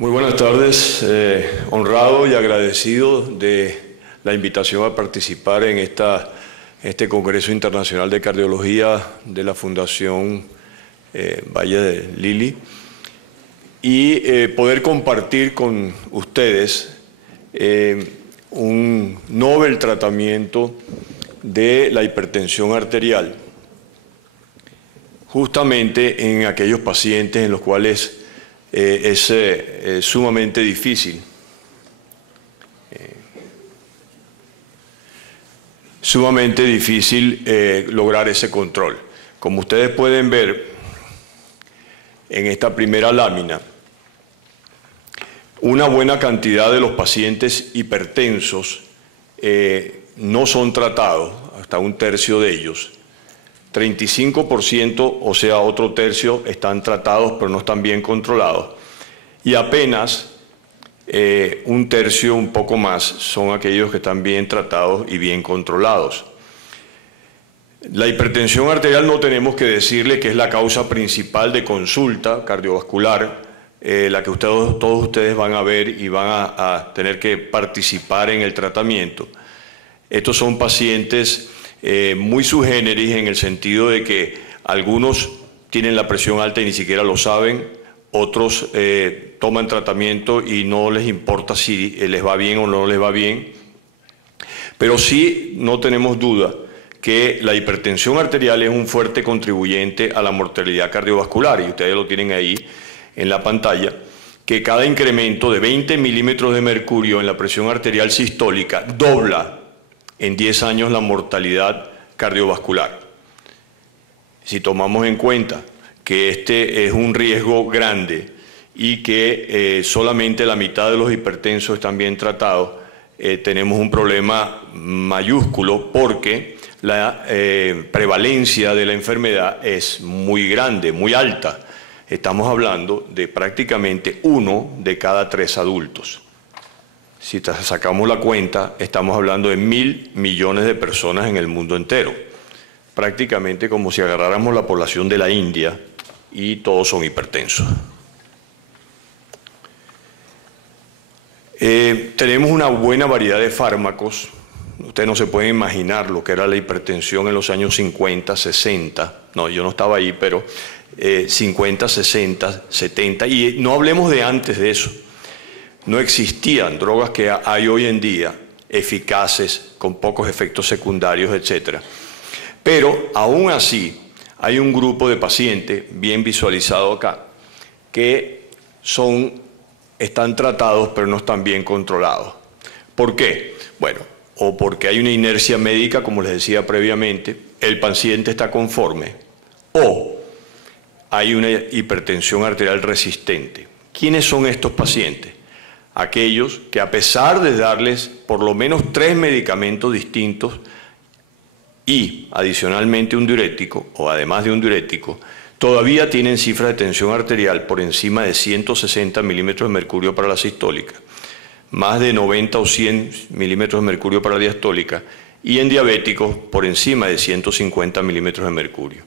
Muy buenas tardes, honrado y agradecido de la invitación a participar en este Congreso Internacional de Cardiología de la Fundación Valle de Lili y poder compartir con ustedes un novel tratamiento de la hipertensión arterial, justamente en aquellos pacientes en los cuales es sumamente difícil. Lograr ese control. Como ustedes pueden ver en esta primera lámina, una buena cantidad de los pacientes hipertensos no son tratados, hasta un tercio de ellos. 35%, o sea, otro tercio, están tratados pero no están bien controlados. Y apenas un tercio, un poco más, son aquellos que están bien tratados y bien controlados. La hipertensión arterial no tenemos que decirle que es la causa principal de consulta cardiovascular, la que todos ustedes van a ver y van a tener que participar en el tratamiento. Estos son pacientes muy sui generis, en el sentido de que algunos tienen la presión alta y ni siquiera lo saben, otros toman tratamiento y no les importa si les va bien o no les va bien, pero sí no tenemos duda que la hipertensión arterial es un fuerte contribuyente a la mortalidad cardiovascular, y ustedes lo tienen ahí en la pantalla, que cada incremento de 20 milímetros de mercurio en la presión arterial sistólica dobla en 10 años la mortalidad cardiovascular. Si tomamos en cuenta que este es un riesgo grande y que solamente la mitad de los hipertensos están bien tratados, tenemos un problema mayúsculo, porque la prevalencia de la enfermedad es muy grande, muy alta. Estamos hablando de prácticamente 1 de cada 3 adultos. Si sacamos la cuenta, estamos hablando de 1.000 millones de personas en el mundo entero. Prácticamente como si agarráramos la población de la India y todos son hipertensos. Tenemos una buena variedad de fármacos. Ustedes no se pueden imaginar lo que era la hipertensión en los años 50, 60. No, yo no estaba ahí, pero 50, 60, 70. Y no hablemos de antes de eso. No existían drogas que hay hoy en día, eficaces, con pocos efectos secundarios, etc. Pero aún así hay un grupo de pacientes, bien visualizado acá, que están tratados pero no están bien controlados. ¿Por qué? Bueno, o porque hay una inercia médica, como les decía previamente, el paciente está conforme, o hay una hipertensión arterial resistente. ¿Quiénes son estos pacientes? Aquellos que, a pesar de darles por lo menos 3 medicamentos distintos y adicionalmente un diurético, o además de un diurético, todavía tienen cifras de tensión arterial por encima de 160 milímetros de mercurio para la sistólica, más de 90 o 100 milímetros de mercurio para la diastólica, y en diabéticos por encima de 150 milímetros de mercurio.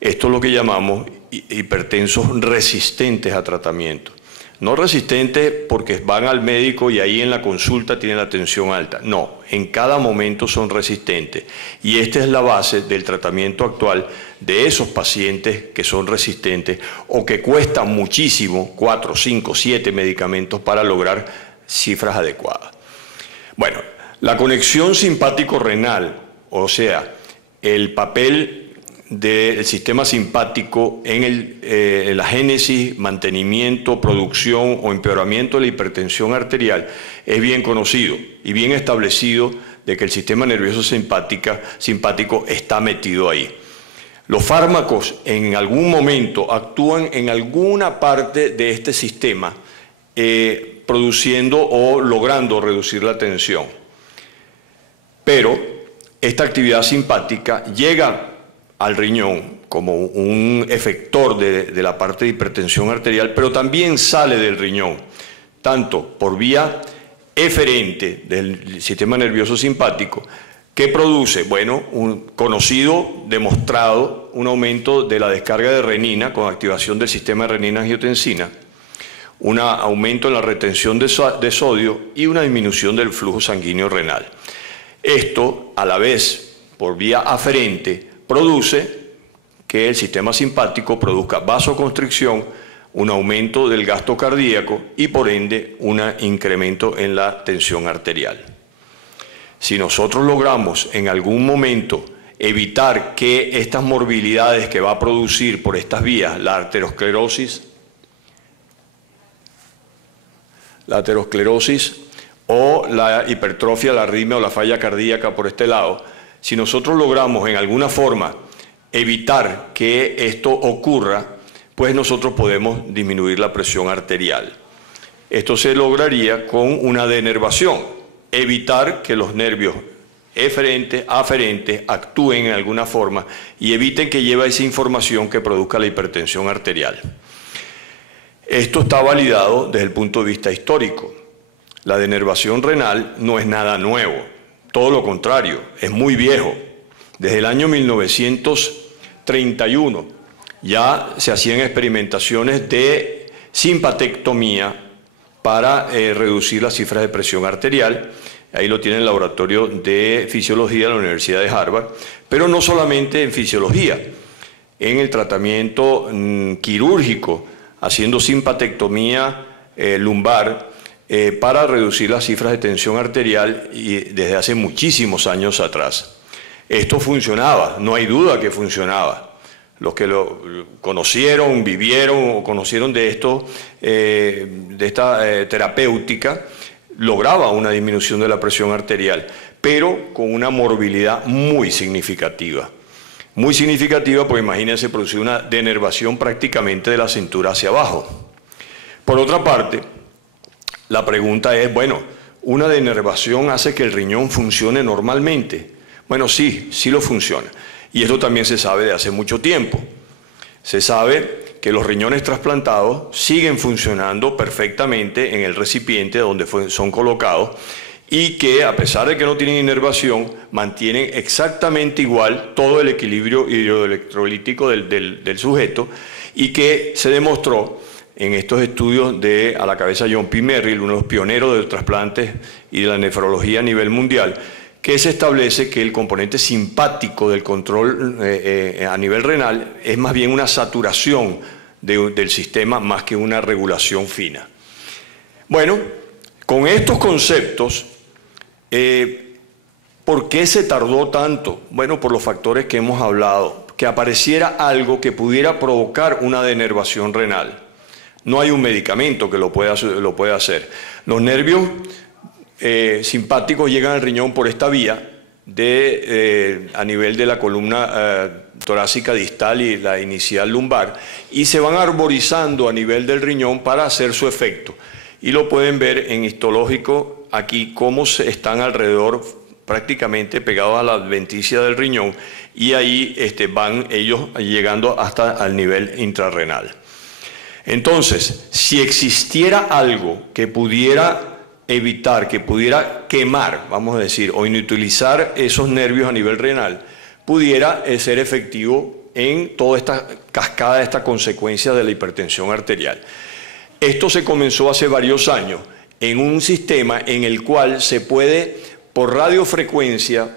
Esto es lo que llamamos hipertensos resistentes a tratamiento. No resistentes porque van al médico y ahí en la consulta tienen la tensión alta. No, en cada momento son resistentes. Y esta es la base del tratamiento actual de esos pacientes que son resistentes o que cuestan muchísimo, 4, 5, 7 medicamentos para lograr cifras adecuadas. Bueno, la conexión simpático-renal, o sea, el papel del sistema simpático en la génesis, mantenimiento, producción o empeoramiento de la hipertensión arterial, es bien conocido y bien establecido de que el sistema nervioso simpático está metido ahí. Los fármacos en algún momento actúan en alguna parte de este sistema, produciendo o logrando reducir la tensión. Pero esta actividad simpática llega al riñón como un efector de la parte de hipertensión arterial, pero también sale del riñón, tanto por vía eferente del sistema nervioso simpático, que produce, bueno, un conocido, demostrado, un aumento de la descarga de renina con activación del sistema de renina-angiotensina, un aumento en la retención de sodio y una disminución del flujo sanguíneo renal. Esto, a la vez, por vía aferente, produce que el sistema simpático produzca vasoconstricción, un aumento del gasto cardíaco y, por ende, un incremento en la tensión arterial. Si nosotros logramos en algún momento evitar que estas morbilidades que va a producir por estas vías, la aterosclerosis o la hipertrofia, la arritmia o la falla cardíaca por este lado, si nosotros logramos en alguna forma evitar que esto ocurra, pues nosotros podemos disminuir la presión arterial. Esto se lograría con una denervación, evitar que los nervios eferentes, aferentes actúen en alguna forma y eviten que lleve esa información que produzca la hipertensión arterial. Esto está validado desde el punto de vista histórico. La denervación renal no es nada nuevo, todo lo contrario, es muy viejo. Desde el año 1931 ya se hacían experimentaciones de simpatectomía para reducir las cifras de presión arterial. Ahí lo tiene el laboratorio de fisiología de la Universidad de Harvard, pero no solamente en fisiología, en el tratamiento quirúrgico, haciendo simpatectomía lumbar para reducir las cifras de tensión arterial y desde hace muchísimos años atrás. Esto funcionaba, no hay duda que funcionaba. Los que lo conocieron, vivieron o conocieron de esto, de esta terapéutica, lograba una disminución de la presión arterial, pero con una morbilidad muy significativa. Muy significativa, pues imagínense producir una denervación prácticamente de la cintura hacia abajo. Por otra parte, la pregunta es, bueno, ¿una denervación hace que el riñón funcione normalmente? Bueno, sí, sí lo funciona. Y esto también se sabe de hace mucho tiempo. Se sabe que los riñones trasplantados siguen funcionando perfectamente en el recipiente donde son colocados y que a pesar de que no tienen inervación, mantienen exactamente igual todo el equilibrio hidroelectrolítico del sujeto y que se demostró en estos estudios a la cabeza John P. Merrill, uno de los pioneros del trasplante y de la nefrología a nivel mundial, que se establece que el componente simpático del control a nivel renal es más bien una saturación del sistema más que una regulación fina. Bueno, con estos conceptos, ¿por qué se tardó tanto? Bueno, por los factores que hemos hablado, que apareciera algo que pudiera provocar una denervación renal. No hay un medicamento que lo pueda hacer. Los nervios simpáticos llegan al riñón por esta vía a nivel de la columna torácica distal y la inicial lumbar y se van arborizando a nivel del riñón para hacer su efecto. Y lo pueden ver en histológico aquí cómo están alrededor prácticamente pegados a la adventicia del riñón y ahí van ellos llegando hasta al nivel intrarrenal. Entonces, si existiera algo que pudiera evitar, que pudiera quemar, vamos a decir, o inutilizar esos nervios a nivel renal, pudiera ser efectivo en toda esta cascada, esta consecuencia de la hipertensión arterial. Esto se comenzó hace varios años en un sistema en el cual se puede, por radiofrecuencia,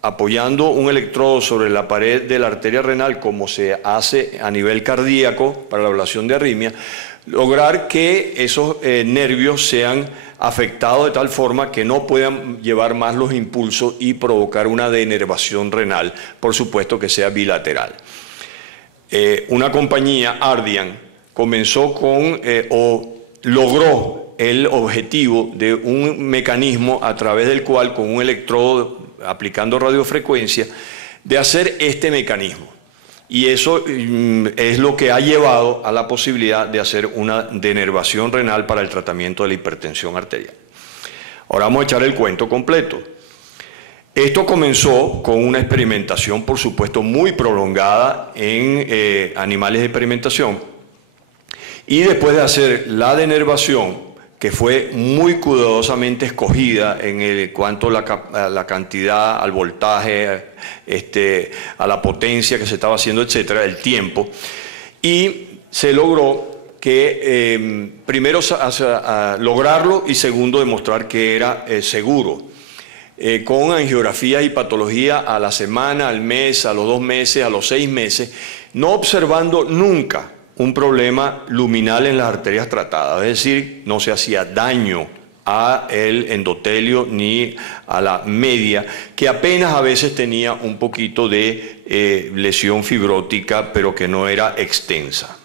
apoyando un electrodo sobre la pared de la arteria renal, como se hace a nivel cardíaco para la ablación de arritmia, lograr que esos nervios sean afectados de tal forma que no puedan llevar más los impulsos y provocar una denervación renal, por supuesto que sea bilateral. Una compañía, Ardian, comenzó o logró el objetivo de un mecanismo a través del cual, con un electrodo aplicando radiofrecuencia, de hacer este mecanismo. Y eso es lo que ha llevado a la posibilidad de hacer una denervación renal para el tratamiento de la hipertensión arterial. Ahora vamos a echar el cuento completo. Esto comenzó con una experimentación, por supuesto, muy prolongada en animales de experimentación. Y después de hacer la denervación, que fue muy cuidadosamente escogida en cuanto a la cantidad, al voltaje, a la potencia que se estaba haciendo, etcétera, el tiempo, y se logró que primero lograrlo y segundo demostrar que era seguro. Con angiografías y patología a la semana, al mes, a los 2 meses, a los 6 meses, no observando nunca un problema luminal en las arterias tratadas, es decir, no se hacía daño a el endotelio ni a la media, que apenas a veces tenía un poquito de lesión fibrótica, pero que no era extensa.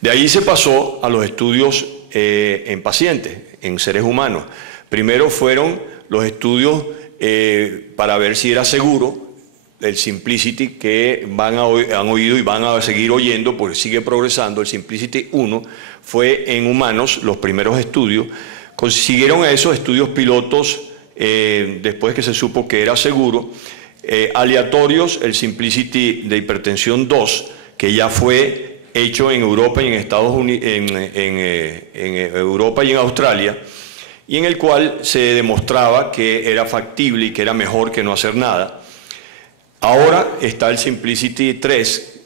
De ahí se pasó a los estudios en pacientes, en seres humanos. Primero fueron los estudios para ver si era seguro, el Simplicity, que han oído y van a seguir oyendo porque sigue progresando. El Simplicity 1 fue en humanos, los primeros estudios. Consiguieron a esos estudios pilotos después que se supo que era seguro. Aleatorios, el Simplicity de hipertensión 2, que ya fue hecho en Europa y en Estados Unidos, en Europa y en Australia, y en el cual se demostraba que era factible y que era mejor que no hacer nada. Ahora está el Simplicity 3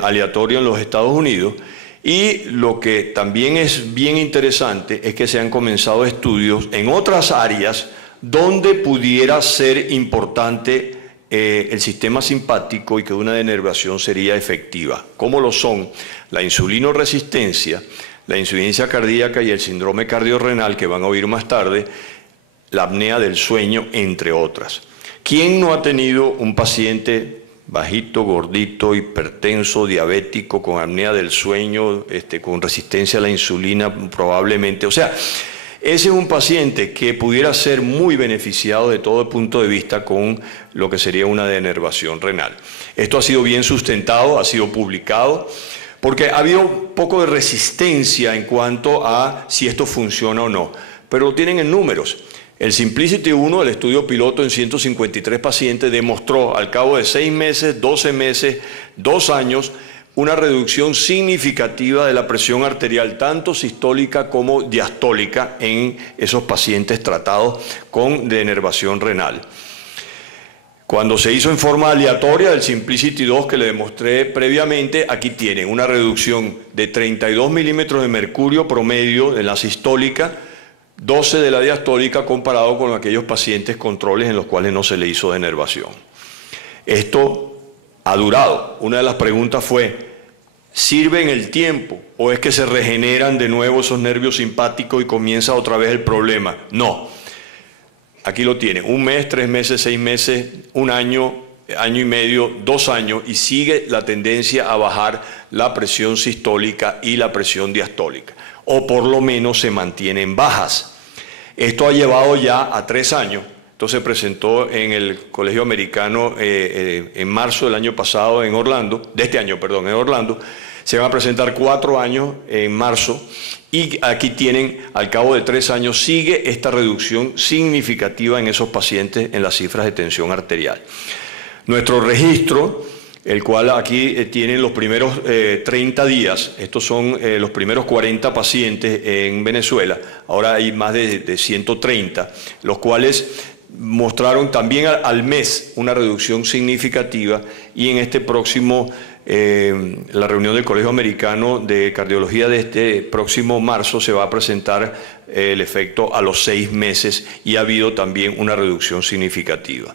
aleatorio en los Estados Unidos, y lo que también es bien interesante es que se han comenzado estudios en otras áreas donde pudiera ser importante el sistema simpático y que una denervación sería efectiva, como lo son la insulinoresistencia, la insuficiencia cardíaca y el síndrome cardiorrenal, que van a oír más tarde, la apnea del sueño, entre otras. ¿Quién no ha tenido un paciente bajito, gordito, hipertenso, diabético, con apnea del sueño, con resistencia a la insulina probablemente? O sea, ese es un paciente que pudiera ser muy beneficiado de todo punto de vista con lo que sería una denervación renal. Esto ha sido bien sustentado, ha sido publicado, porque ha habido un poco de resistencia en cuanto a si esto funciona o no, pero lo tienen en números. El Simplicity 1, el estudio piloto en 153 pacientes, demostró al cabo de 6 meses, 12 meses, 2 años, una reducción significativa de la presión arterial, tanto sistólica como diastólica, en esos pacientes tratados con denervación renal. Cuando se hizo en forma aleatoria del Simplicity 2, que le demostré previamente, aquí tienen una reducción de 32 milímetros de mercurio promedio en la sistólica, 12 de la diastólica, comparado con aquellos pacientes controles en los cuales no se le hizo denervación. Esto ha durado. Una de las preguntas fue, ¿sirve en el tiempo o es que se regeneran de nuevo esos nervios simpáticos y comienza otra vez el problema? No. Aquí lo tiene, 1 mes, 3 meses, 6 meses, 1 año, año y medio, 2 años, y sigue la tendencia a bajar la presión sistólica y la presión diastólica, o por lo menos se mantienen bajas. Esto ha llevado ya a 3 años. Esto se presentó en el Colegio Americano en marzo del año pasado en Orlando, de este año, perdón, en Orlando. Se van a presentar 4 años en marzo, y aquí tienen, al cabo de 3 años, sigue esta reducción significativa en esos pacientes en las cifras de tensión arterial. Nuestro registro, el cual aquí tienen los primeros 30 días, estos son los primeros 40 pacientes en Venezuela, ahora hay más de 130, los cuales mostraron también al mes una reducción significativa, y en este próximo, la reunión del Colegio Americano de Cardiología de este próximo marzo, se va a presentar el efecto a los 6 meses, y ha habido también una reducción significativa.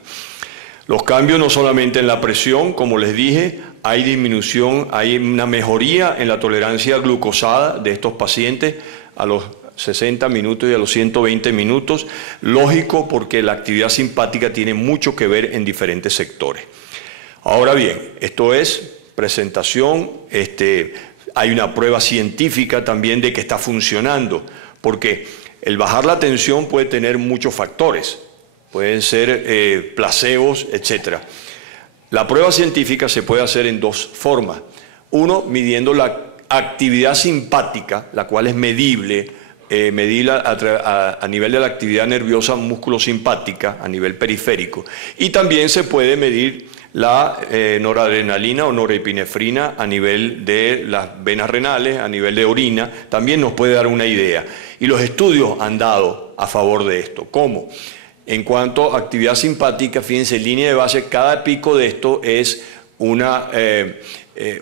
Los cambios no solamente en la presión, como les dije, hay disminución, hay una mejoría en la tolerancia glucosada de estos pacientes a los 60 minutos y a los 120 minutos. Lógico, porque la actividad simpática tiene mucho que ver en diferentes sectores. Ahora bien, esto es presentación, hay una prueba científica también de que está funcionando, porque el bajar la tensión puede tener muchos factores. Pueden ser placebos, etc. La prueba científica se puede hacer en 2 formas. Uno, midiendo la actividad simpática, la cual es medible, medirla a nivel de la actividad nerviosa musculosimpática, a nivel periférico. Y también se puede medir la noradrenalina o norepinefrina a nivel de las venas renales, a nivel de orina. También nos puede dar una idea. Y los estudios han dado a favor de esto. ¿Cómo? En cuanto a actividad simpática, fíjense, en línea de base, cada pico de esto es una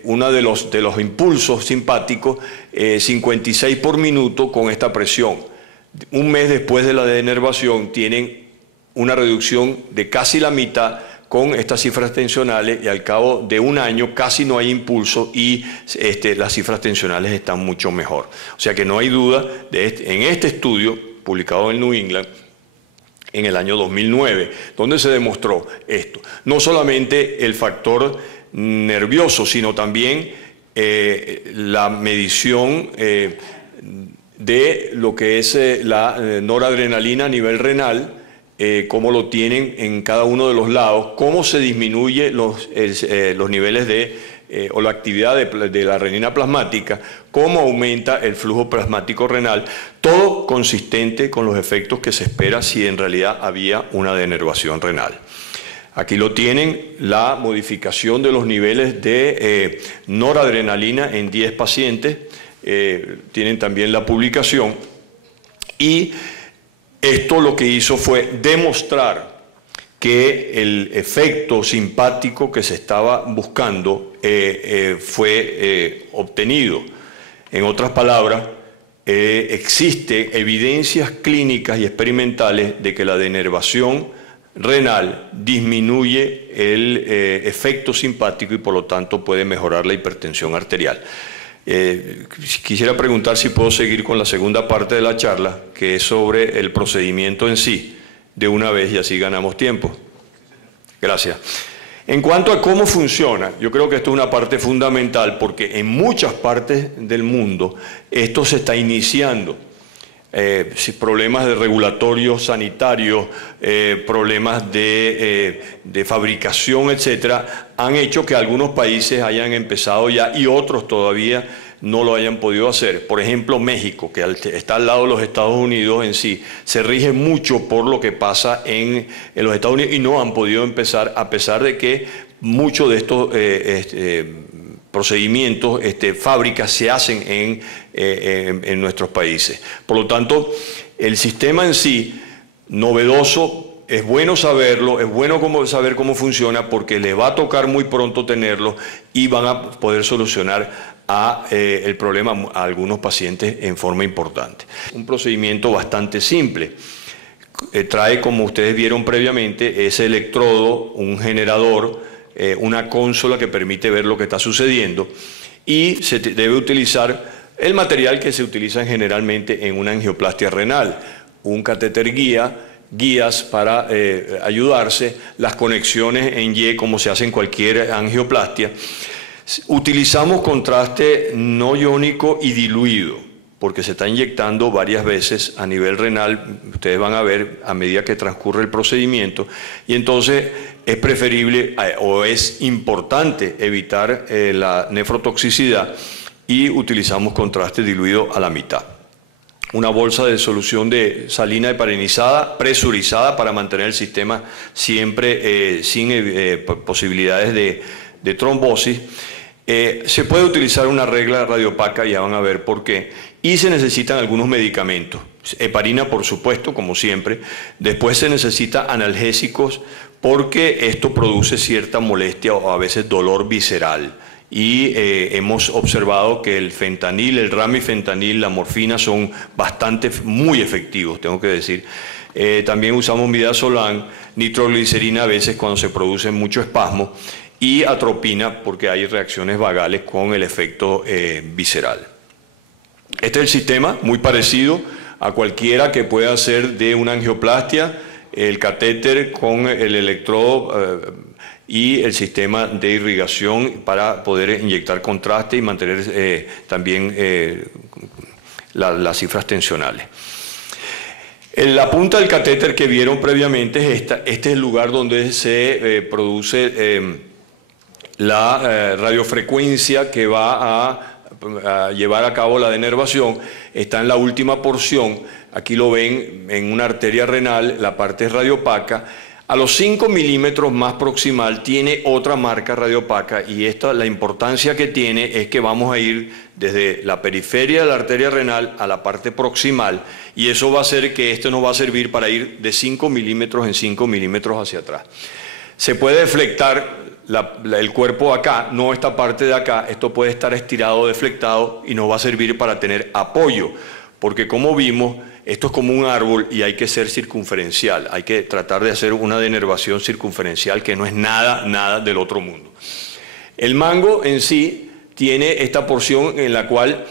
uno de los impulsos simpáticos, 56 por minuto con esta presión. Un mes después de la denervación tienen una reducción de casi la mitad con estas cifras tensionales, y al cabo de un año casi no hay impulso y las cifras tensionales están mucho mejor. O sea que no hay duda, en este estudio publicado en New England en el año 2009, donde se demostró esto. No solamente el factor nervioso, sino también la medición de lo que es la noradrenalina a nivel renal, cómo lo tienen en cada uno de los lados, cómo se disminuye los niveles o la actividad de la renina plasmática, cómo aumenta el flujo plasmático renal, todo consistente con los efectos que se espera si en realidad había una denervación renal. Aquí lo tienen, la modificación de los niveles de noradrenalina en 10 pacientes, tienen también la publicación, y esto lo que hizo fue demostrar que el efecto simpático que se estaba buscando fue obtenido. En otras palabras, existen evidencias clínicas y experimentales de que la denervación renal disminuye el efecto simpático y por lo tanto puede mejorar la hipertensión arterial. Quisiera preguntar si puedo seguir con la segunda parte de la charla, que es sobre el procedimiento en sí, de una vez, y así ganamos tiempo. Gracias. En cuanto a cómo funciona, yo creo que esto es una parte fundamental porque en muchas partes del mundo esto se está iniciando. Problemas de regulatorios sanitarios, problemas de fabricación, etcétera, han hecho que algunos países hayan empezado ya y otros todavía no lo hayan podido hacer. Por ejemplo, México, que está al lado de los Estados Unidos en sí, se rige mucho por lo que pasa en los Estados Unidos y no han podido empezar, a pesar de que muchos de estos procedimientos, fábricas se hacen en nuestros países. Por lo tanto, el sistema en sí, novedoso, es bueno saberlo, es bueno saber cómo funciona porque les va a tocar muy pronto tenerlo y van a poder solucionar el problema a algunos pacientes en forma importante. Un procedimiento bastante simple. Trae, como ustedes vieron previamente, ese electrodo, un generador, una consola que permite ver lo que está sucediendo, y se debe utilizar el material que se utiliza generalmente en una angioplastia renal, un catéter guías para ayudarse, las conexiones en Y como se hace en cualquier angioplastia. Utilizamos contraste no iónico y diluido, porque se está inyectando varias veces a nivel renal, ustedes van a ver a medida que transcurre el procedimiento, y entonces es preferible o es importante evitar la nefrotoxicidad y utilizamos contraste diluido a la mitad. Una bolsa de solución de salina heparinizada, presurizada para mantener el sistema siempre sin posibilidades de trombosis. Se puede utilizar una regla radiopaca, ya van a ver por qué, y se necesitan algunos medicamentos. Heparina, por supuesto, como siempre. Después se necesitan analgésicos porque esto produce cierta molestia o a veces dolor visceral. Y hemos observado que el fentanil, el ramifentanil, la morfina son muy efectivos, tengo que decir. También usamos midazolam, nitroglicerina a veces cuando se produce mucho espasmo, y atropina porque hay reacciones vagales con el efecto visceral. Este es el sistema, muy parecido a cualquiera que pueda hacer de una angioplastia, el catéter con el electrodo y el sistema de irrigación para poder inyectar contraste y mantener también las cifras tensionales. En la punta del catéter que vieron previamente es esta. Este es el lugar donde se produce la radiofrecuencia que va a llevar a cabo la denervación. Está en la última porción, aquí lo ven en una arteria renal, la parte es radiopaca. A los 5 milímetros más proximal tiene otra marca radiopaca, y la importancia que tiene es que vamos a ir desde la periferia de la arteria renal a la parte proximal, y eso va a hacer que esto nos va a servir para ir de 5 milímetros en 5 milímetros hacia atrás. Se puede deflectar el cuerpo acá, no esta parte de acá. Esto puede estar estirado, deflectado y nos va a servir para tener apoyo, porque como vimos, esto es como un árbol y hay que ser circunferencial, hay que tratar de hacer una denervación circunferencial que no es nada del otro mundo. El mango en sí tiene esta porción en la cual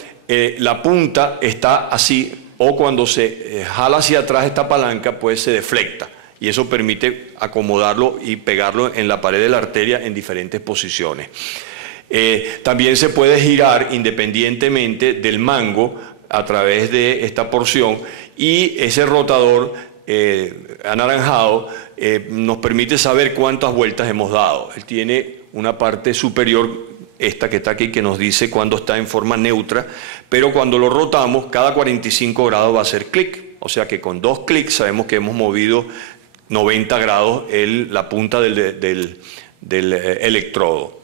la punta está así, o cuando se jala hacia atrás esta palanca, pues se deflecta. Y eso permite acomodarlo y pegarlo en la pared de la arteria en diferentes posiciones. También se puede girar independientemente del mango a través de esta porción, y ese rotador anaranjado nos permite saber cuántas vueltas hemos dado. Él tiene una parte superior, esta que está aquí, que nos dice cuando está en forma neutra, pero cuando lo rotamos, cada 45 grados va a hacer clic. O sea que con 2 clics sabemos que hemos movido 90 grados la punta del electrodo.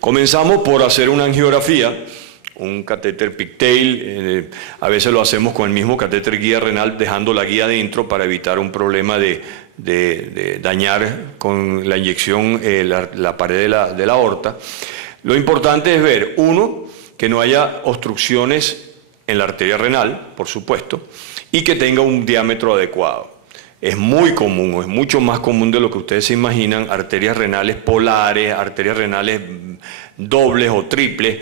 Comenzamos por hacer una angiografía, un catéter pigtail. A veces lo hacemos con el mismo catéter guía renal, dejando la guía dentro para evitar un problema de dañar con la inyección la pared de la aorta. Lo importante es ver, uno, que no haya obstrucciones en la arteria renal, por supuesto, y que tenga un diámetro adecuado. Es muy común, es mucho más común de lo que ustedes se imaginan, arterias renales polares, arterias renales dobles o triples.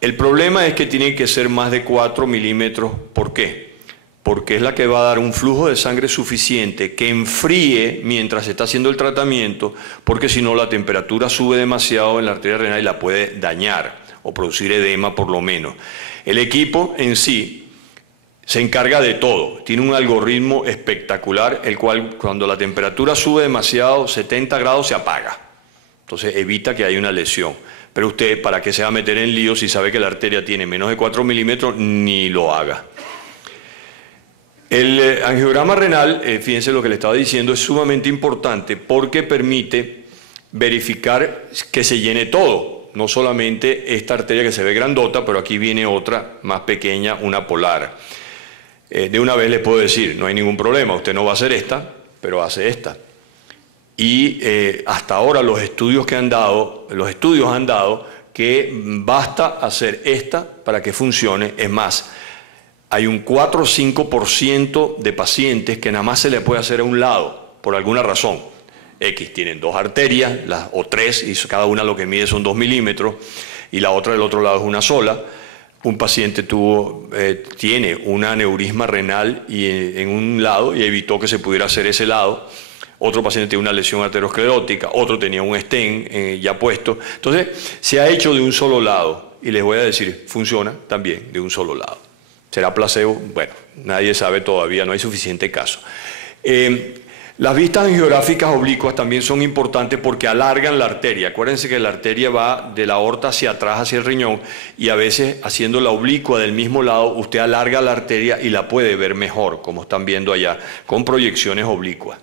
El problema es que tienen que ser más de 4 milímetros. ¿Por qué? Porque es la que va a dar un flujo de sangre suficiente que enfríe mientras se está haciendo el tratamiento, porque si no la temperatura sube demasiado en la arteria renal y la puede dañar o producir edema por lo menos. El equipo en sí se encarga de todo, tiene un algoritmo espectacular, el cual cuando la temperatura sube demasiado, 70 grados, se apaga. Entonces evita que haya una lesión. Pero usted, ¿para qué se va a meter en lío si sabe que la arteria tiene menos de 4 milímetros? Ni lo haga. El angiograma renal, fíjense lo que le estaba diciendo, es sumamente importante porque permite verificar que se llene todo. No solamente esta arteria que se ve grandota, pero aquí viene otra más pequeña, una polar. De una vez le puedo decir, no hay ningún problema, usted no va a hacer esta, pero hace esta. Y hasta ahora los estudios han dado que basta hacer esta para que funcione. Es más, hay un 4 o 5% de pacientes que nada más se le puede hacer a un lado, por alguna razón. Tienen 2 arterias, o 3, y cada una lo que mide son 2 milímetros, y la otra del otro lado es una sola. Un paciente tiene un aneurisma renal en un lado y evitó que se pudiera hacer ese lado. Otro paciente tiene una lesión aterosclerótica, otro tenía un stent ya puesto. Entonces, se ha hecho de un solo lado, y les voy a decir, funciona también de un solo lado. ¿Será placebo? Bueno, nadie sabe todavía, no hay suficiente caso. Las vistas angiográficas oblicuas también son importantes porque alargan la arteria. Acuérdense que la arteria va de la aorta hacia atrás, hacia el riñón, y a veces haciendo la oblicua del mismo lado, usted alarga la arteria y la puede ver mejor, como están viendo allá, con proyecciones oblicuas.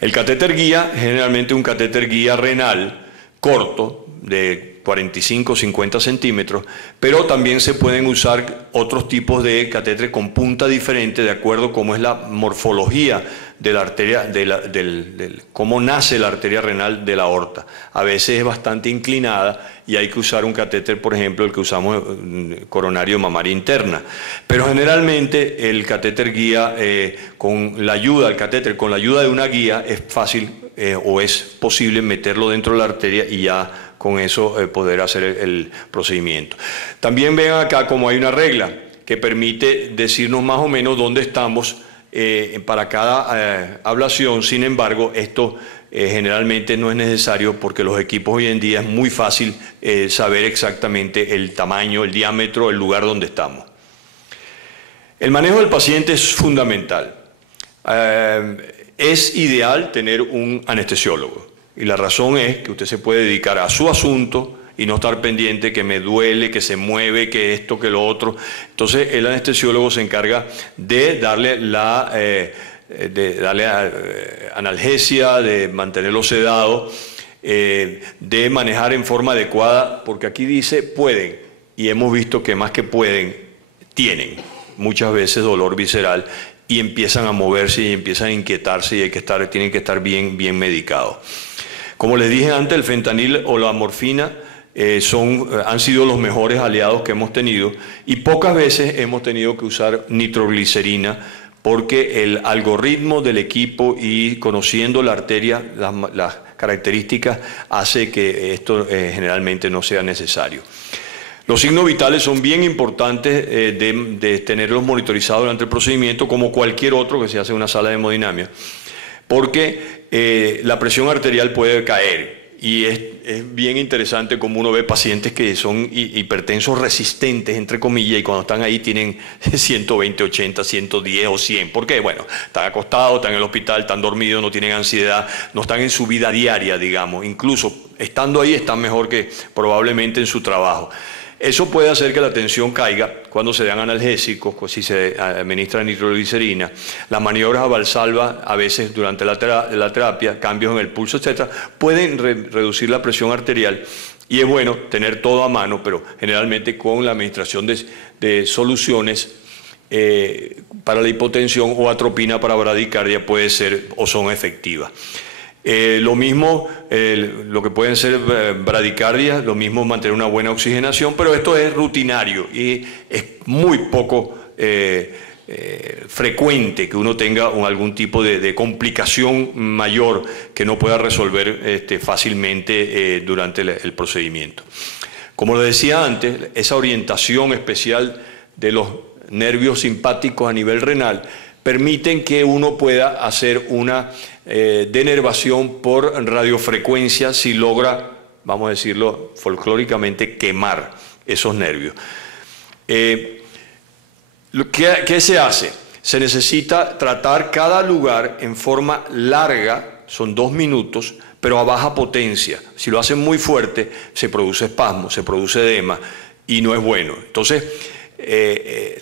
El catéter guía, generalmente un catéter guía renal corto, de 45-50 centímetros, pero también se pueden usar otros tipos de catéteres con punta diferente de acuerdo a cómo es la morfología de la arteria, cómo nace la arteria renal de la aorta. A veces es bastante inclinada y hay que usar un catéter, por ejemplo, el que usamos coronario mamaria interna. Pero generalmente el catéter guía, con la ayuda de una guía, es fácil o es posible meterlo dentro de la arteria y ya con eso poder hacer el procedimiento. También ven acá como hay una regla que permite decirnos más o menos dónde estamos para cada ablación. Sin embargo, esto generalmente no es necesario porque los equipos hoy en día es muy fácil saber exactamente el tamaño, el diámetro, el lugar donde estamos. El manejo del paciente es fundamental. Es ideal tener un anestesiólogo. Y la razón es que usted se puede dedicar a su asunto y no estar pendiente que me duele, que se mueve, que esto, que lo otro. Entonces el anestesiólogo se encarga de darle analgesia, de mantenerlo sedado, de manejar en forma adecuada, porque aquí dice pueden, y hemos visto que más que pueden, tienen muchas veces dolor visceral y empiezan a moverse y empiezan a inquietarse y tienen que estar bien medicados. Como les dije antes, el fentanil o la morfina han sido los mejores aliados que hemos tenido, y pocas veces hemos tenido que usar nitroglicerina porque el algoritmo del equipo y conociendo la arteria, las características, hace que esto generalmente no sea necesario. Los signos vitales son bien importantes de tenerlos monitorizados durante el procedimiento, como cualquier otro que se hace en una sala de hemodinamia, porque la presión arterial puede caer. Y es bien interesante como uno ve pacientes que son hipertensos resistentes, entre comillas, y cuando están ahí tienen 120, 80, 110 o 100. ¿Por qué? Bueno, están acostados, están en el hospital, están dormidos, no tienen ansiedad, no están en su vida diaria, digamos. Incluso estando ahí están mejor que probablemente en su trabajo. Eso puede hacer que la tensión caiga cuando se dan analgésicos, si se administra nitroglicerina. Las maniobras a Valsalva, a veces durante la terapia, cambios en el pulso, etc., pueden reducir la presión arterial. Y es bueno tener todo a mano, pero generalmente con la administración de soluciones para la hipotensión o atropina para bradicardia puede ser o son efectivas. Lo mismo, lo que pueden ser bradicardias, lo mismo mantener una buena oxigenación, pero esto es rutinario y es muy poco frecuente que uno tenga algún tipo de complicación mayor que no pueda resolver fácilmente durante el procedimiento. Como les decía antes, esa orientación especial de los nervios simpáticos a nivel renal permiten que uno pueda hacer una denervación por radiofrecuencia si logra, vamos a decirlo folclóricamente, quemar esos nervios. ¿Qué se hace? Se necesita tratar cada lugar en forma larga, son 2 minutos, pero a baja potencia. Si lo hacen muy fuerte, se produce espasmo, se produce edema y no es bueno. Entonces,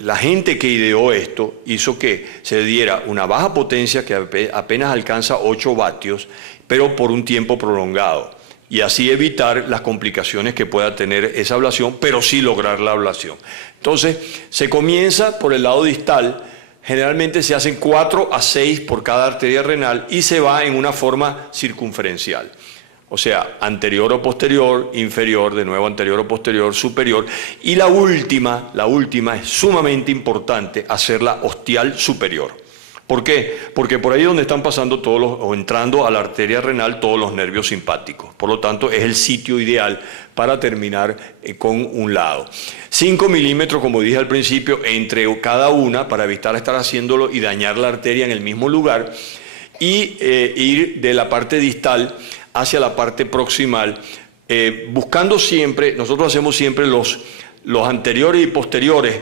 la gente que ideó esto hizo que se diera una baja potencia que apenas alcanza 8 vatios, pero por un tiempo prolongado, y así evitar las complicaciones que pueda tener esa ablación, pero sí lograr la ablación. Entonces, se comienza por el lado distal, generalmente se hacen 4 a 6 por cada arteria renal y se va en una forma circunferencial. O sea, anterior o posterior, inferior, de nuevo anterior o posterior, superior. Y la última es sumamente importante, hacerla ostial superior. ¿Por qué? Porque por ahí es donde están pasando o entrando a la arteria renal todos los nervios simpáticos. Por lo tanto, es el sitio ideal para terminar con un lado. 5 milímetros, como dije al principio, entre cada una para evitar estar haciéndolo y dañar la arteria en el mismo lugar. Y ir de la parte distal hacia la parte proximal, buscando siempre, nosotros hacemos siempre los anteriores y posteriores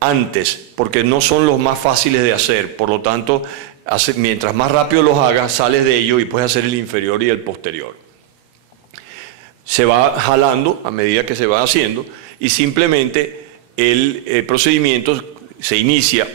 antes, porque no son los más fáciles de hacer, por lo tanto, mientras más rápido los hagas, sales de ellos y puedes hacer el inferior y el posterior. Se va jalando a medida que se va haciendo y simplemente el procedimiento se inicia,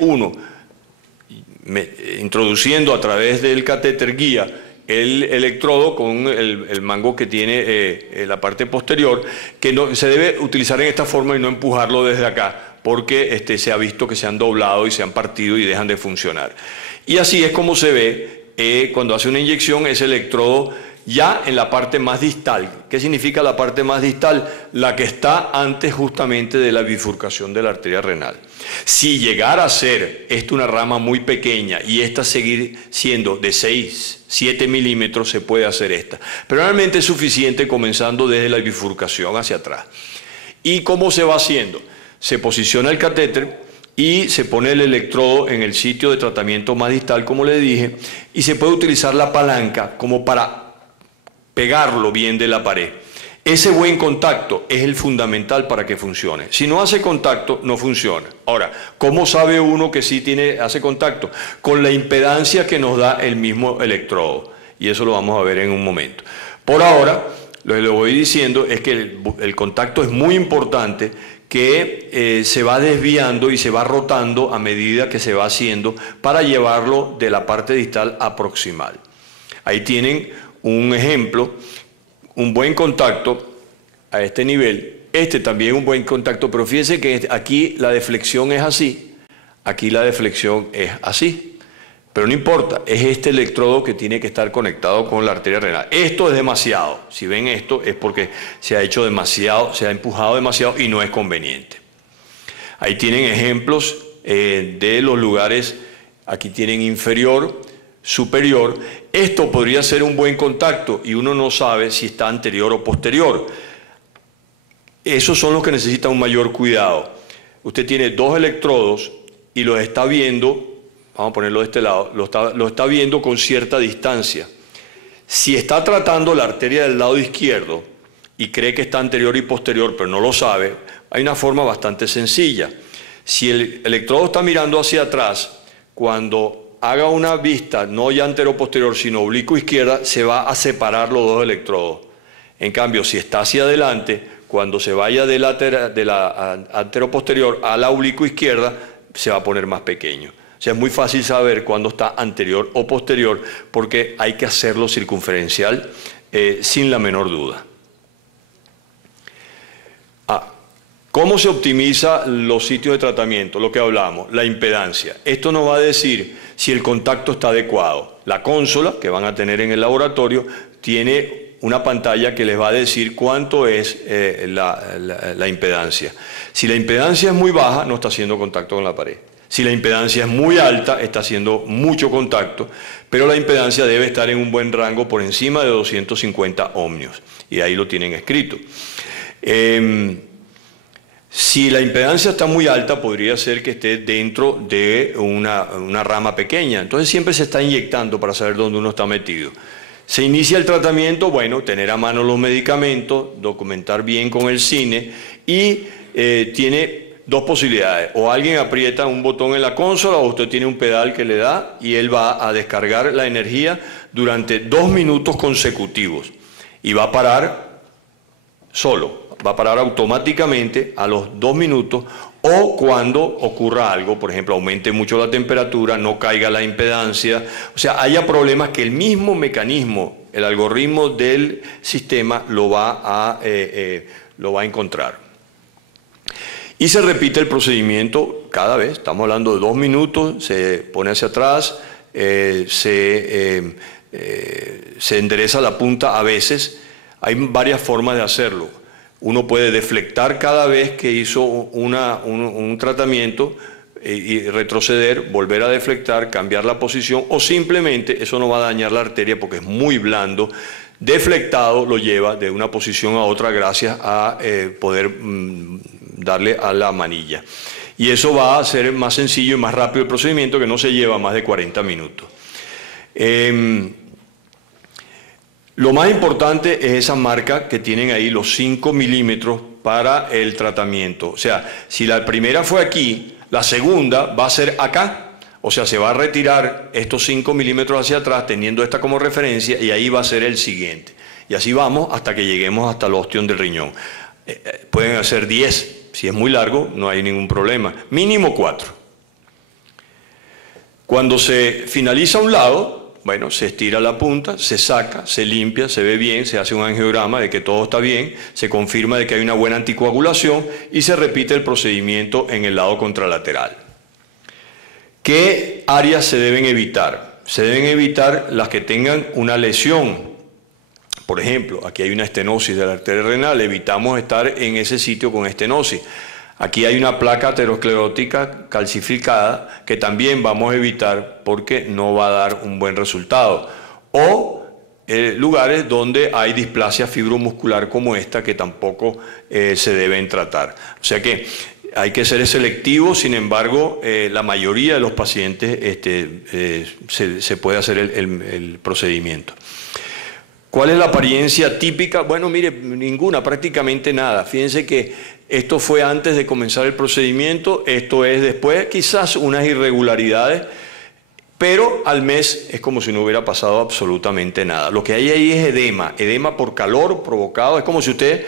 introduciendo a través del catéter guía el electrodo con el mango que tiene la parte posterior, que no, se debe utilizar en esta forma y no empujarlo desde acá, porque se ha visto que se han doblado y se han partido y dejan de funcionar. Y así es como se ve cuando hace una inyección ese electrodo ya en la parte más distal. ¿Qué significa la parte más distal? La que está antes justamente de la bifurcación de la arteria renal. Si llegara a ser esto una rama muy pequeña y esta seguir siendo de 6, 7 milímetros, se puede hacer esta. Pero realmente es suficiente comenzando desde la bifurcación hacia atrás. ¿Y cómo se va haciendo? Se posiciona el catéter y se pone el electrodo en el sitio de tratamiento más distal, como le dije, y se puede utilizar la palanca como para pegarlo bien de la pared. Ese buen contacto es el fundamental para que funcione. Si no hace contacto, no funciona. Ahora, ¿cómo sabe uno que sí hace contacto? Con la impedancia que nos da el mismo electrodo. Y eso lo vamos a ver en un momento. Por ahora, lo que le voy diciendo es que el contacto es muy importante, que se va desviando y se va rotando a medida que se va haciendo para llevarlo de la parte distal a proximal. Ahí tienen un ejemplo, un buen contacto a este nivel, también un buen contacto, pero fíjense que aquí la deflexión es así, aquí la deflexión es así. Pero no importa, es este electrodo que tiene que estar conectado con la arteria renal. Esto es demasiado. Si ven esto es porque se ha hecho demasiado, se ha empujado demasiado y no es conveniente. Ahí tienen ejemplos de los lugares, aquí tienen inferior, superior. Esto podría ser un buen contacto y uno no sabe si está anterior o posterior. Esos son los que necesitan un mayor cuidado. Usted tiene dos electrodos y los está viendo. Vamos a ponerlo de este lado, lo está viendo con cierta distancia. Si está tratando la arteria del lado izquierdo y cree que está anterior y posterior, pero no lo sabe, hay una forma bastante sencilla. Si el electrodo está mirando hacia atrás, cuando haga una vista, no ya antero-posterior, sino oblicuo-izquierda, se va a separar los dos electrodos. En cambio, si está hacia adelante, cuando se vaya de la antero-posterior a la oblicuo-izquierda, se va a poner más pequeño. O sea, es muy fácil saber cuándo está anterior o posterior porque hay que hacerlo circunferencial sin la menor duda. ¿Cómo se optimiza los sitios de tratamiento? Lo que hablamos, la impedancia. Esto nos va a decir si el contacto está adecuado. La consola que van a tener en el laboratorio tiene una pantalla que les va a decir cuánto es la impedancia. Si la impedancia es muy baja, no está haciendo contacto con la pared. Si la impedancia es muy alta, está haciendo mucho contacto, pero la impedancia debe estar en un buen rango por encima de 250 ohmios. Y ahí lo tienen escrito. Si la impedancia está muy alta, podría ser que esté dentro de una rama pequeña. Entonces siempre se está inyectando para saber dónde uno está metido. Se inicia el tratamiento, bueno, tener a mano los medicamentos, documentar bien con el cine y tiene dos posibilidades. O alguien aprieta un botón en la consola o usted tiene un pedal que le da y él va a descargar la energía durante 2 minutos consecutivos. Y va a parar solo, va a parar automáticamente a los 2 minutos o cuando ocurra algo, por ejemplo, aumente mucho la temperatura, no caiga la impedancia, o sea, haya problemas que el mismo mecanismo, el algoritmo del sistema lo va a encontrar. Y se repite el procedimiento cada vez, estamos hablando de 2 minutos, se pone hacia atrás, se endereza la punta a veces. Hay varias formas de hacerlo. Uno puede deflectar cada vez que hizo un tratamiento y retroceder, volver a deflectar, cambiar la posición o simplemente, eso no va a dañar la arteria porque es muy blando, deflectado lo lleva de una posición a otra gracias a poder darle a la manilla. Y eso va a hacer más sencillo y más rápido el procedimiento que no se lleva más de 40 minutos. Lo más importante es esa marca que tienen ahí, los 5 milímetros para el tratamiento. O sea, si la primera fue aquí, la segunda va a ser acá. O sea, se va a retirar estos 5 milímetros hacia atrás, teniendo esta como referencia, y ahí va a ser el siguiente. Y así vamos hasta que lleguemos hasta el ostión del riñón. Pueden hacer 10. Si es muy largo, no hay ningún problema. Mínimo 4. Cuando se finaliza un lado, bueno, se estira la punta, se saca, se limpia, se ve bien, se hace un angiograma de que todo está bien, se confirma de que hay una buena anticoagulación y se repite el procedimiento en el lado contralateral. ¿Qué áreas se deben evitar? Se deben evitar las que tengan una lesión. Por ejemplo, aquí hay una estenosis de la arteria renal, evitamos estar en ese sitio con estenosis. Aquí hay una placa aterosclerótica calcificada que también vamos a evitar porque no va a dar un buen resultado. O lugares donde hay displasia fibromuscular como esta que tampoco se deben tratar. O sea que hay que ser selectivo, sin embargo, la mayoría de los pacientes se puede hacer el procedimiento. ¿Cuál es la apariencia típica? Bueno, mire, ninguna, prácticamente nada. Fíjense que esto fue antes de comenzar el procedimiento, esto es después, quizás unas irregularidades, pero al mes es como si no hubiera pasado absolutamente nada. Lo que hay ahí es edema por calor provocado, es como si ustedes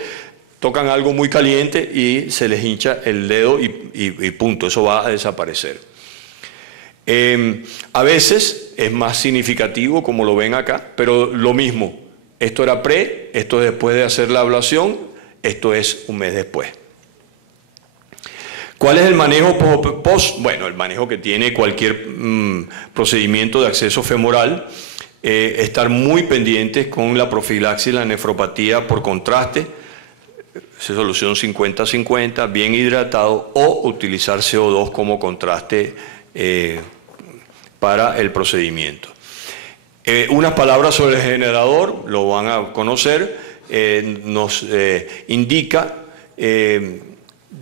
tocan algo muy caliente y se les hincha el dedo y punto, eso va a desaparecer. A veces es más significativo, como lo ven acá, pero lo mismo. Esto era esto es después de hacer la ablación, esto es un mes después. ¿Cuál es el manejo post? Bueno, el manejo que tiene cualquier procedimiento de acceso femoral, estar muy pendientes con la profilaxis, la nefropatía por contraste, solución 50-50, bien hidratado, o utilizar CO2 como contraste para el procedimiento. Unas palabras sobre el generador, lo van a conocer, nos indica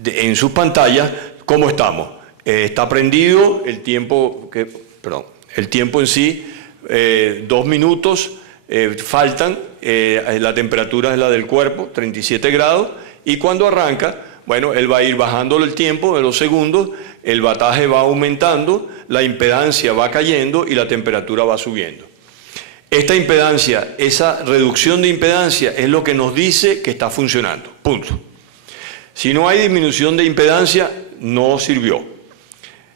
en sus pantallas cómo estamos. Está prendido, el tiempo en sí, 2 minutos, faltan, la temperatura es la del cuerpo, 37 grados, y cuando arranca, bueno, él va a ir bajándolo el tiempo de los segundos, el bataje va aumentando, la impedancia va cayendo y la temperatura va subiendo. Esta impedancia, esa reducción de impedancia es lo que nos dice que está funcionando, punto. Si no hay disminución de impedancia, no sirvió.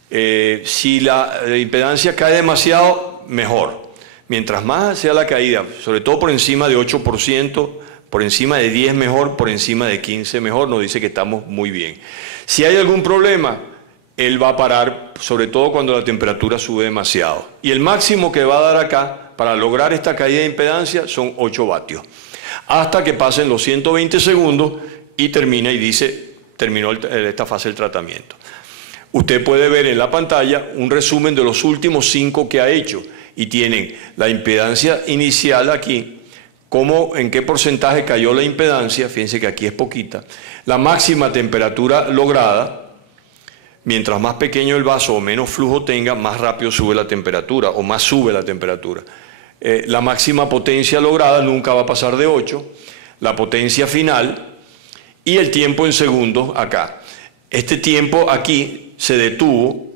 Si la impedancia cae demasiado, mejor. Mientras más sea la caída, sobre todo por encima de 8%, por encima de 10 mejor, por encima de 15 mejor, nos dice que estamos muy bien. Si hay algún problema, él va a parar, sobre todo cuando la temperatura sube demasiado. Y el máximo que va a dar acá, para lograr esta caída de impedancia, son 8 vatios. Hasta que pasen los 120 segundos y termina y dice, terminó esta fase del tratamiento. Usted puede ver en la pantalla un resumen de los últimos 5 que ha hecho y tienen la impedancia inicial aquí, en qué porcentaje cayó la impedancia, fíjense que aquí es poquita, la máxima temperatura lograda, mientras más pequeño el vaso o menos flujo tenga, más rápido sube la temperatura o más sube la temperatura. La máxima potencia lograda nunca va a pasar de 8, la potencia final y el tiempo en segundos acá. Este tiempo aquí se detuvo,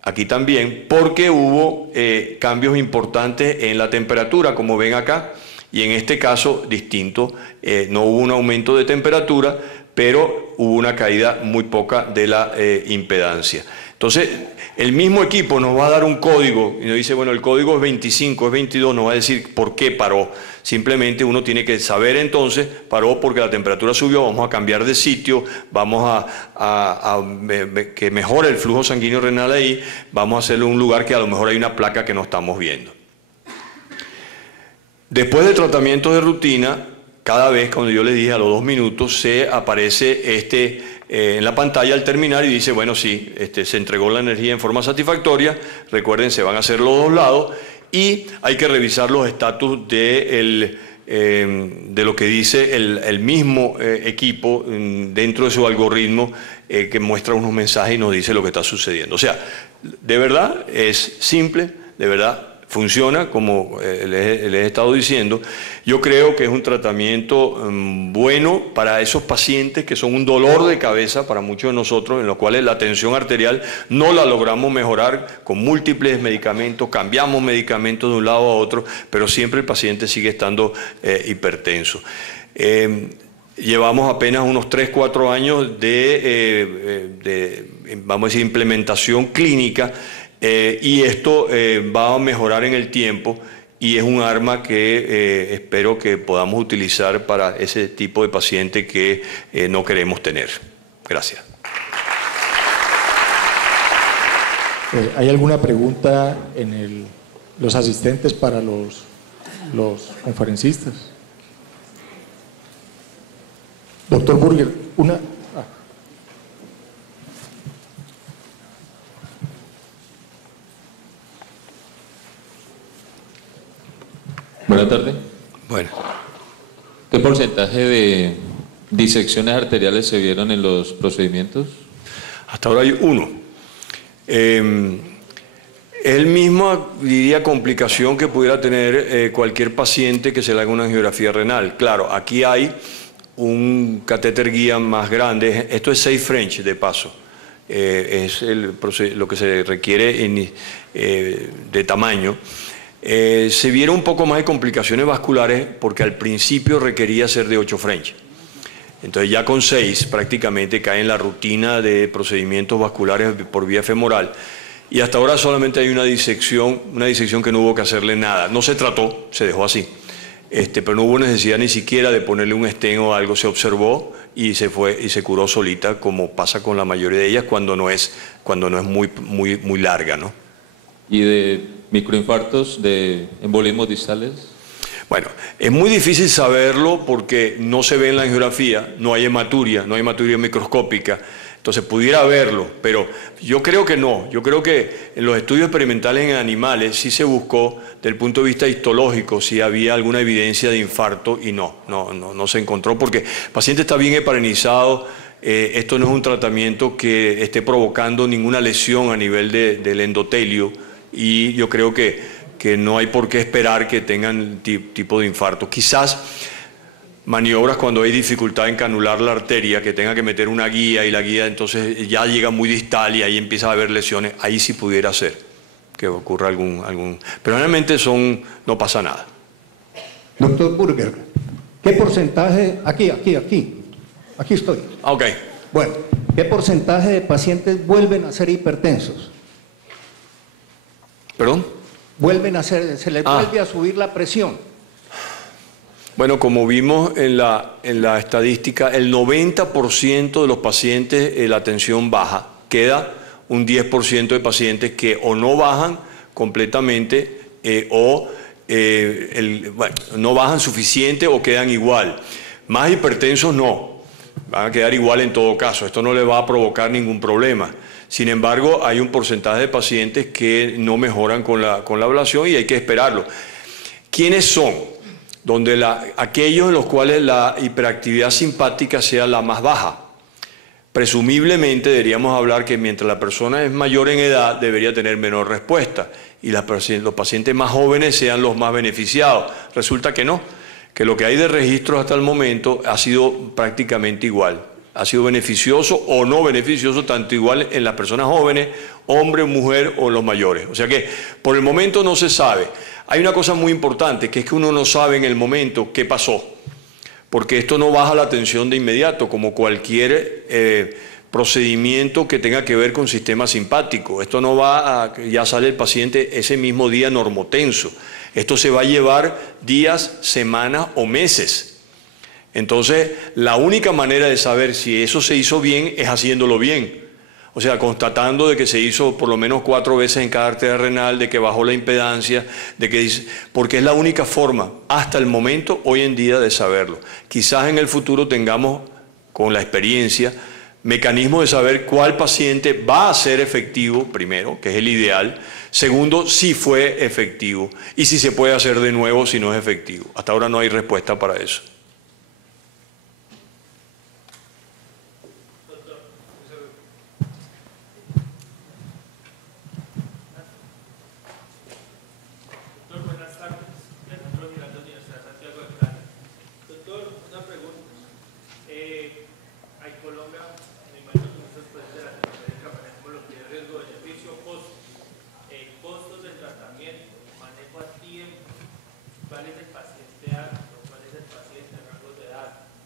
aquí también, porque hubo cambios importantes en la temperatura, como ven acá, y en este caso distinto, no hubo un aumento de temperatura, pero hubo una caída muy poca de la impedancia. Entonces, el mismo equipo nos va a dar un código y nos dice, bueno, el código es 25, es 22, nos va a decir por qué paró. Simplemente uno tiene que saber entonces, paró porque la temperatura subió, vamos a cambiar de sitio, vamos a que mejore el flujo sanguíneo renal ahí, vamos a hacerlo en un lugar que a lo mejor hay una placa que no estamos viendo. Después del tratamiento de rutina, cada vez, cuando yo les dije a los 2 minutos, se aparece en la pantalla al terminar y dice, bueno, sí, se entregó la energía en forma satisfactoria, recuerden, se van a hacer los 2 lados y hay que revisar los estatus de lo que dice el mismo equipo dentro de su algoritmo que muestra unos mensajes y nos dice lo que está sucediendo. O sea, de verdad es simple, de verdad funciona, como les he estado diciendo. Yo creo que es un tratamiento bueno para esos pacientes que son un dolor de cabeza para muchos de nosotros, en los cuales la tensión arterial no la logramos mejorar con múltiples medicamentos, cambiamos medicamentos de un lado a otro, pero siempre el paciente sigue estando hipertenso. Llevamos apenas unos 3-4 años de vamos a decir, implementación clínica, y esto va a mejorar en el tiempo y es un arma que espero que podamos utilizar para ese tipo de paciente que no queremos tener. Gracias. ¿Hay alguna pregunta en los asistentes para los conferencistas? Doctor Burger, una... Buenas tardes. Bueno. ¿Qué porcentaje de disecciones arteriales se vieron en los procedimientos? Hasta ahora hay 1. El mismo, diría, complicación que pudiera tener cualquier paciente que se le haga una angiografía renal. Claro, aquí hay un catéter guía más grande. Esto es 6 French, de paso. Es lo que se requiere de tamaño. Se vieron un poco más de complicaciones vasculares porque al principio requería ser de 8 French. Entonces ya con 6 prácticamente cae en la rutina de procedimientos vasculares por vía femoral. Y hasta ahora solamente hay una disección que no hubo que hacerle nada. No se trató, se dejó así. pero no hubo necesidad ni siquiera de ponerle un stent o algo, se observó y se fue y se curó solita, como pasa con la mayoría de ellas cuando no es muy larga, ¿no? ¿Y de microinfartos, de embolismos distales? Bueno, es muy difícil saberlo porque no se ve en la angiografía, no hay hematuria microscópica, entonces pudiera verlo, pero yo creo que no. Yo creo que en los estudios experimentales en animales sí se buscó, desde el punto de vista histológico, si había alguna evidencia de infarto y no se encontró porque el paciente está bien heparinizado. Esto no es un tratamiento que esté provocando ninguna lesión a nivel del endotelio y yo creo que no hay por qué esperar que tengan tipo de infarto. Quizás maniobras cuando hay dificultad en canular la arteria, que tenga que meter una guía y la guía entonces ya llega muy distal y ahí empieza a haber lesiones, ahí sí pudiera ser que ocurra algún... Pero realmente no pasa nada. Doctor Burger, ¿qué porcentaje... Aquí estoy. Ok. Bueno, ¿qué porcentaje de pacientes vuelven a ser hipertensos? ¿Perdón? Se les vuelve a subir la presión. Bueno, como vimos en la estadística, el 90% de los pacientes la tensión baja. Queda un 10% de pacientes que o no bajan completamente no bajan suficiente o quedan igual. Más hipertensos no, van a quedar igual en todo caso. Esto no le va a provocar ningún problema. Sin embargo, hay un porcentaje de pacientes que no mejoran con la ablación y hay que esperarlo. ¿Quiénes son? Aquellos en los cuales la hiperactividad simpática sea la más baja. Presumiblemente deberíamos hablar que mientras la persona es mayor en edad debería tener menor respuesta y los pacientes más jóvenes sean los más beneficiados. Resulta que no, que lo que hay de registros hasta el momento ha sido prácticamente igual. Ha sido beneficioso o no beneficioso, tanto igual en las personas jóvenes, hombre, mujer o los mayores. O sea que por el momento no se sabe. Hay una cosa muy importante, que es que uno no sabe en el momento qué pasó, porque esto no baja la tensión de inmediato, como cualquier procedimiento que tenga que ver con sistema simpático. Esto no ya sale el paciente ese mismo día normotenso. Esto se va a llevar días, semanas o meses. Entonces, la única manera de saber si eso se hizo bien es haciéndolo bien. O sea, constatando de que se hizo por lo menos 4 veces en cada arteria renal, de que bajó la impedancia, porque es la única forma, hasta el momento, hoy en día, de saberlo. Quizás en el futuro tengamos, con la experiencia, mecanismos de saber cuál paciente va a ser efectivo, primero, que es el ideal. Segundo, si fue efectivo. Y si se puede hacer de nuevo si no es efectivo. Hasta ahora no hay respuesta para eso.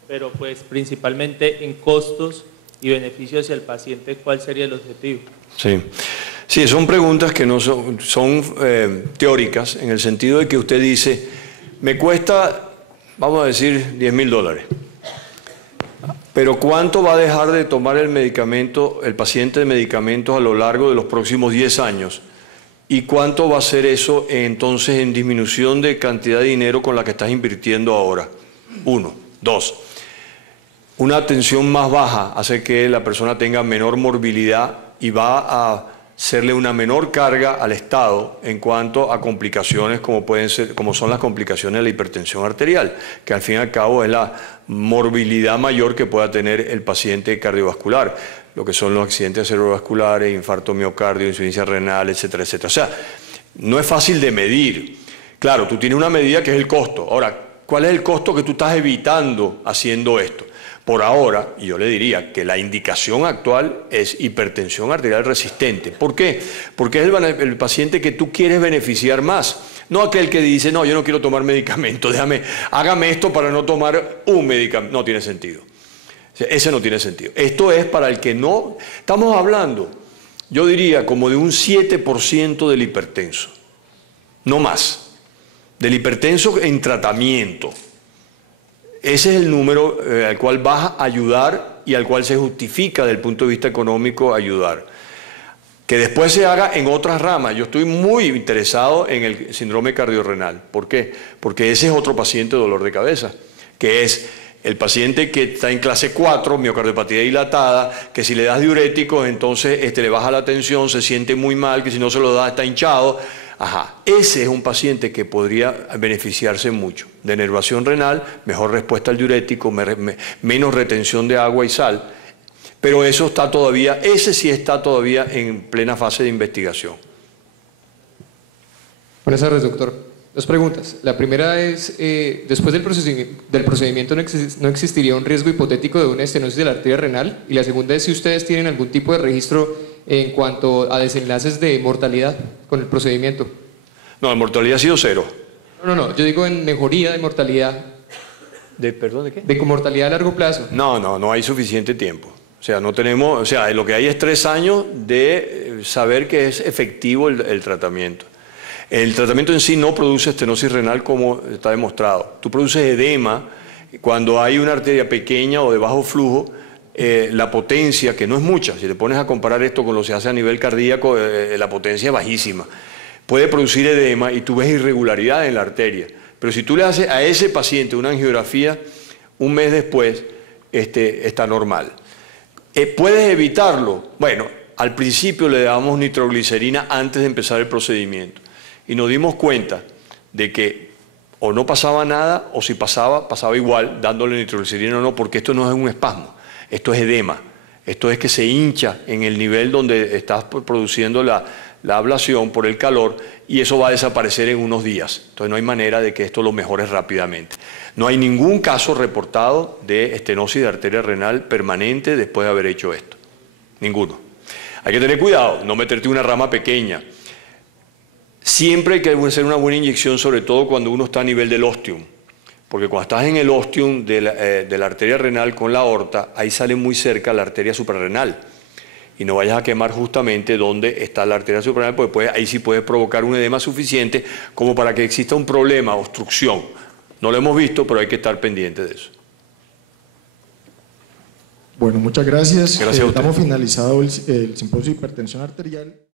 Pero pues principalmente en costos y beneficios hacia el paciente, ¿cuál sería el objetivo? Sí, son preguntas que no son teóricas, en el sentido de que usted dice, me cuesta, vamos a decir, $10.000, pero ¿cuánto va a dejar de tomar el medicamento, el paciente de medicamentos a lo largo de los próximos 10 años? ¿Y cuánto va a ser eso entonces en disminución de cantidad de dinero con la que estás invirtiendo ahora? 1. 2. Una atención más baja hace que la persona tenga menor morbilidad y va a hacerle una menor carga al Estado en cuanto a complicaciones como son las complicaciones de la hipertensión arterial, que al fin y al cabo es la morbilidad mayor que pueda tener el paciente cardiovascular, lo que son los accidentes cerebrovasculares, infarto miocardio, insuficiencia renal, etcétera, etcétera. O sea, no es fácil de medir. Claro, tú tienes una medida que es el costo. Ahora, ¿cuál es el costo que tú estás evitando haciendo esto? Por ahora, y yo le diría que la indicación actual es hipertensión arterial resistente. ¿Por qué? Porque es el paciente que tú quieres beneficiar más. No aquel que dice, no, yo no quiero tomar medicamento, hágame esto para no tomar un medicamento. No tiene sentido. O sea, ese no tiene sentido. Esto es para el que no... Estamos hablando, yo diría, como de un 7% del hipertenso. No más. del hipertenso en tratamiento. Ese es el número al cual vas a ayudar y al cual se justifica desde el punto de vista económico ayudar. Que después se haga en otras ramas. Yo estoy muy interesado en el síndrome cardiorrenal. ¿Por qué? Porque ese es otro paciente de dolor de cabeza, que es el paciente que está en clase 4, miocardiopatía dilatada, que si le das diuréticos entonces le baja la tensión, se siente muy mal, que si no se lo da está hinchado. Ajá, ese es un paciente que podría beneficiarse mucho de enervación renal, mejor respuesta al diurético, menos retención de agua y sal, pero eso está todavía, ese sí está todavía en plena fase de investigación. Buenas tardes, doctor. Dos preguntas. La primera es, después del procedimiento no existiría un riesgo hipotético de una estenosis de la arteria renal, y la segunda es si ustedes tienen algún tipo de registro en cuanto a desenlaces de mortalidad con el procedimiento. No, la mortalidad ha sido 0. No, yo digo en mejoría de mortalidad. ¿Perdón, de qué? De mortalidad a largo plazo. No hay suficiente tiempo. O sea, no tenemos, o sea, lo que hay es 3 años de saber que es efectivo el tratamiento. El tratamiento en sí no produce estenosis renal como está demostrado. Tú produces edema cuando hay una arteria pequeña o de bajo flujo. La potencia, que no es mucha, si te pones a comparar esto con lo que se hace a nivel cardíaco, la potencia es bajísima. Puede producir edema y tú ves irregularidad en la arteria. Pero si tú le haces a ese paciente una angiografía, un mes después está normal. ¿Puedes evitarlo? Bueno, al principio le dábamos nitroglicerina antes de empezar el procedimiento. Y nos dimos cuenta de que o no pasaba nada, o si pasaba igual, dándole nitroglicerina o no, porque esto no es un espasmo. Esto es edema, esto es que se hincha en el nivel donde estás produciendo la ablación por el calor y eso va a desaparecer en unos días. Entonces no hay manera de que esto lo mejores rápidamente. No hay ningún caso reportado de estenosis de arteria renal permanente después de haber hecho esto. Ninguno. Hay que tener cuidado, no meterte una rama pequeña. Siempre hay que hacer una buena inyección, sobre todo cuando uno está a nivel del ostium. Porque cuando estás en el ostium de la arteria renal con la aorta, ahí sale muy cerca la arteria suprarrenal. Y no vayas a quemar justamente donde está la arteria suprarrenal, porque ahí sí puedes provocar un edema suficiente como para que exista un problema, obstrucción. No lo hemos visto, pero hay que estar pendiente de eso. Bueno, muchas gracias. Gracias a usted. Damos finalizado el simposio de hipertensión arterial.